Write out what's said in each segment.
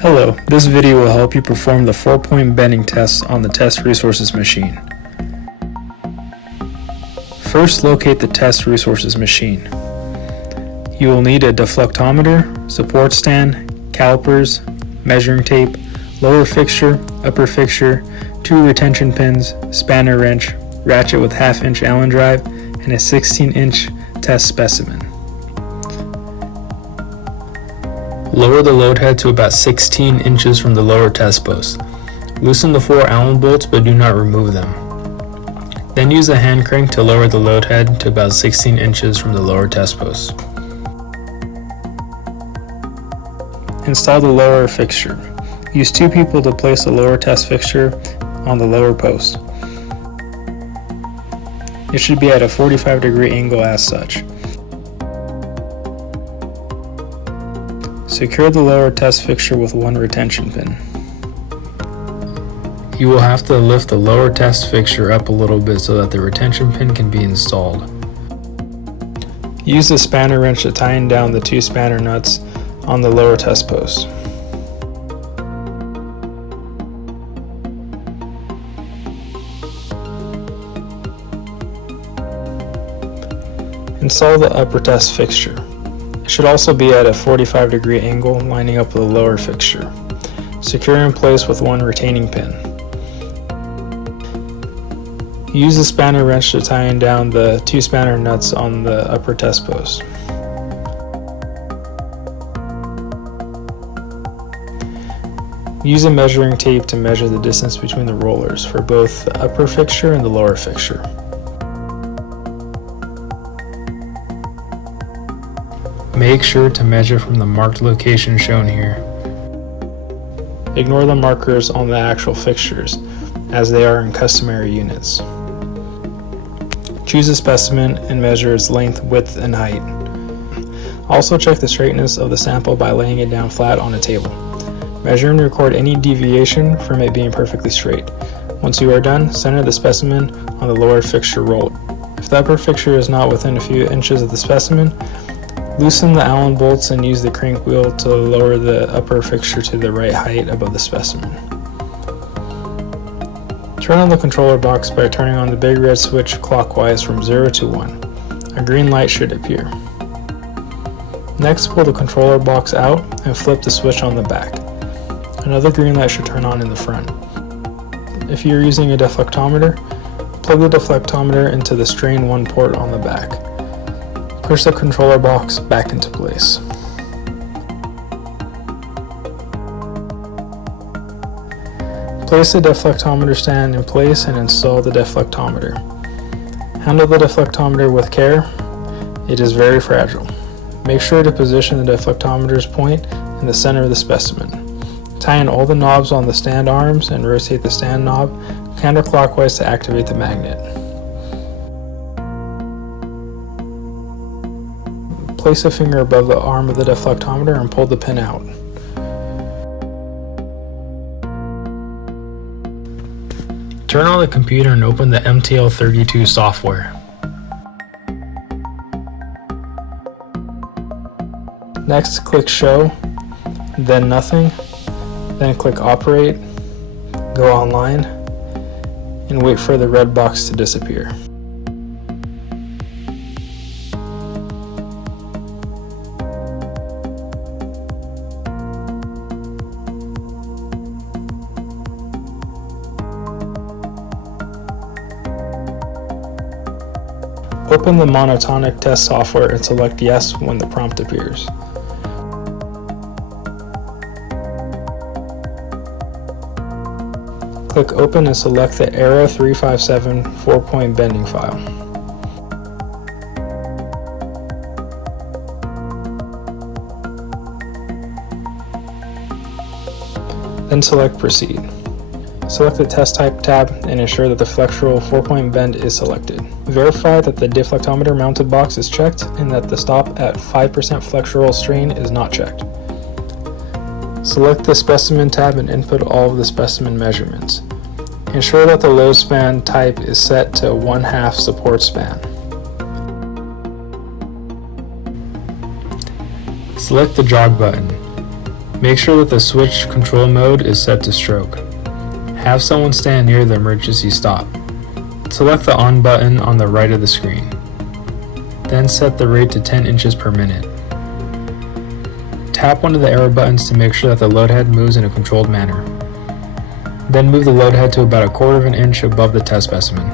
Hello, this video will help you perform the 4-point bending test on the Test Resources machine. First, locate the Test Resources machine. You will need a deflectometer, support stand, calipers, measuring tape, lower fixture, upper fixture, 2 retention pins, spanner wrench, ratchet with 1/2-inch Allen drive, and a 16-inch test specimen. Lower the load head to about 16 inches from the lower test post. Loosen the 4 Allen bolts but do not remove them. Then use a hand crank to lower the load head to about 16 inches from the lower test post. Install the lower fixture. Use 2 people to place the lower test fixture on the lower post. It should be at a 45-degree angle as such. Secure the lower test fixture with 1 retention pin. You will have to lift the lower test fixture up a little bit so that the retention pin can be installed. Use the spanner wrench to tighten down the 2 spanner nuts on the lower test post. Install the upper test fixture. It should also be at a 45-degree angle lining up with the lower fixture. Secure in place with 1 retaining pin. Use the spanner wrench to tighten down the 2 spanner nuts on the upper test post. Use a measuring tape to measure the distance between the rollers for both the upper fixture and the lower fixture. Make sure to measure from the marked location shown here. Ignore the markers on the actual fixtures, as they are in customary units. Choose a specimen and measure its length, width, and height. Also check the straightness of the sample by laying it down flat on a table. Measure and record any deviation from it being perfectly straight. Once you are done, center the specimen on the lower fixture roll. If the upper fixture is not within a few inches of the specimen, loosen the Allen bolts and use the crank wheel to lower the upper fixture to the right height above the specimen. Turn on the controller box by turning on the big red switch clockwise from 0 to 1. A green light should appear. Next, pull the controller box out and flip the switch on the back. Another green light should turn on in the front. If you are using a deflectometer, plug the deflectometer into the strain 1 port on the back. Push the controller box back into place. Place the deflectometer stand in place and install the deflectometer. Handle the deflectometer with care. It is very fragile. Make sure to position the deflectometer's point in the center of the specimen. Tighten all the knobs on the stand arms and rotate the stand knob counterclockwise to activate the magnet. Place a finger above the arm of the deflectometer and pull the pin out. Turn on the computer and open the MTL32 software. Next, click Show, then Nothing, then click Operate, go online, and wait for the red box to disappear. Open the monotonic test software and select Yes when the prompt appears. Click Open and select the Aero 357 4-point bending file. Then select Proceed. Select the Test Type tab and ensure that the flexural 4-point bend is selected. Verify that the deflectometer mounted box is checked and that the stop at 5% flexural strain is not checked. Select the Specimen tab and input all of the specimen measurements. Ensure that the load span type is set to 1/2 support span. Select the jog button. Make sure that the switch control mode is set to stroke. Have someone stand near the emergency stop. Select the on button on the right of the screen. Then set the rate to 10 inches per minute. Tap one of the arrow buttons to make sure that the load head moves in a controlled manner. Then move the load head to about 1/4 of an inch above the test specimen.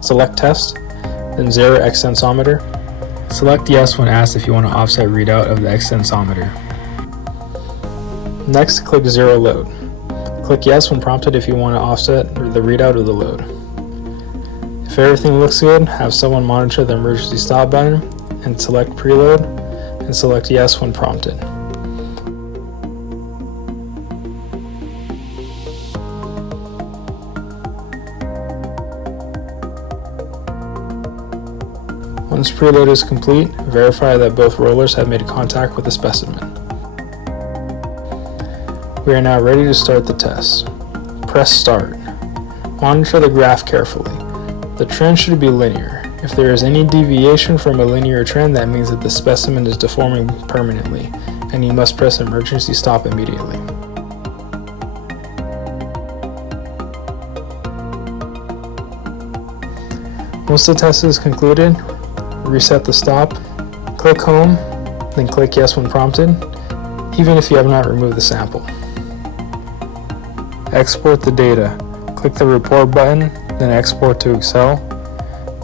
Select Test, then 0 X-sensometer. Select Yes when asked if you want to offset readout of the X-sensometer. Next, click 0 Load. Click Yes when prompted if you want to offset the readout of the load. If everything looks good, have someone monitor the emergency stop button and select Preload and select Yes when prompted. Once preload is complete, verify that both rollers have made contact with the specimen. We are now ready to start the test. Press Start. Monitor the graph carefully. The trend should be linear. If there is any deviation from a linear trend, that means that the specimen is deforming permanently, and you must press emergency stop immediately. Once the test is concluded, reset the stop, click Home, then click Yes when prompted, even if you have not removed the sample. Export the data. Click the Report button, then export to Excel.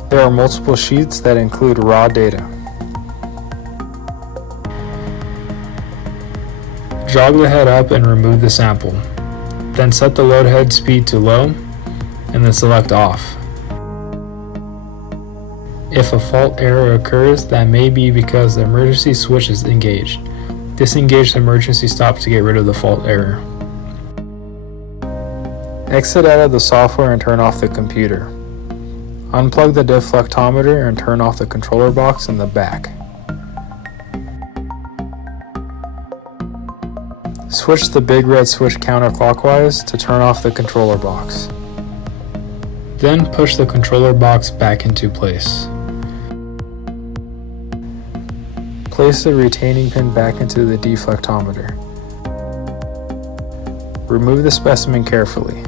There are multiple sheets that include raw data. Jog the head up and remove the sample. Then set the load head speed to low, and then select Off. If a fault error occurs, that may be because the emergency switch is engaged. Disengage the emergency stop to get rid of the fault error. Exit out of the software and turn off the computer. Unplug the deflectometer and turn off the controller box in the back. Switch the big red switch counterclockwise to turn off the controller box. Then push the controller box back into place. Place the retaining pin back into the deflectometer. Remove the specimen carefully.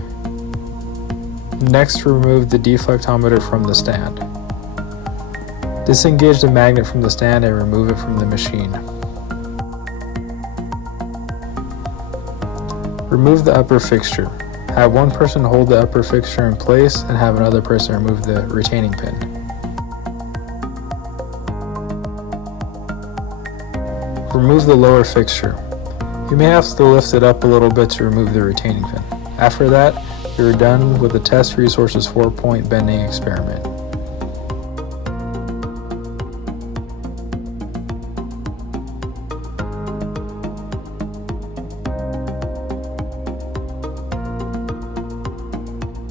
Next, remove the deflectometer from the stand. Disengage the magnet from the stand and remove it from the machine. Remove the upper fixture. Have one person hold the upper fixture in place and have another person remove the retaining pin. Remove the lower fixture. You may have to lift it up a little bit to remove the retaining pin. After that, you're done with the Test Resources 4-point bending experiment.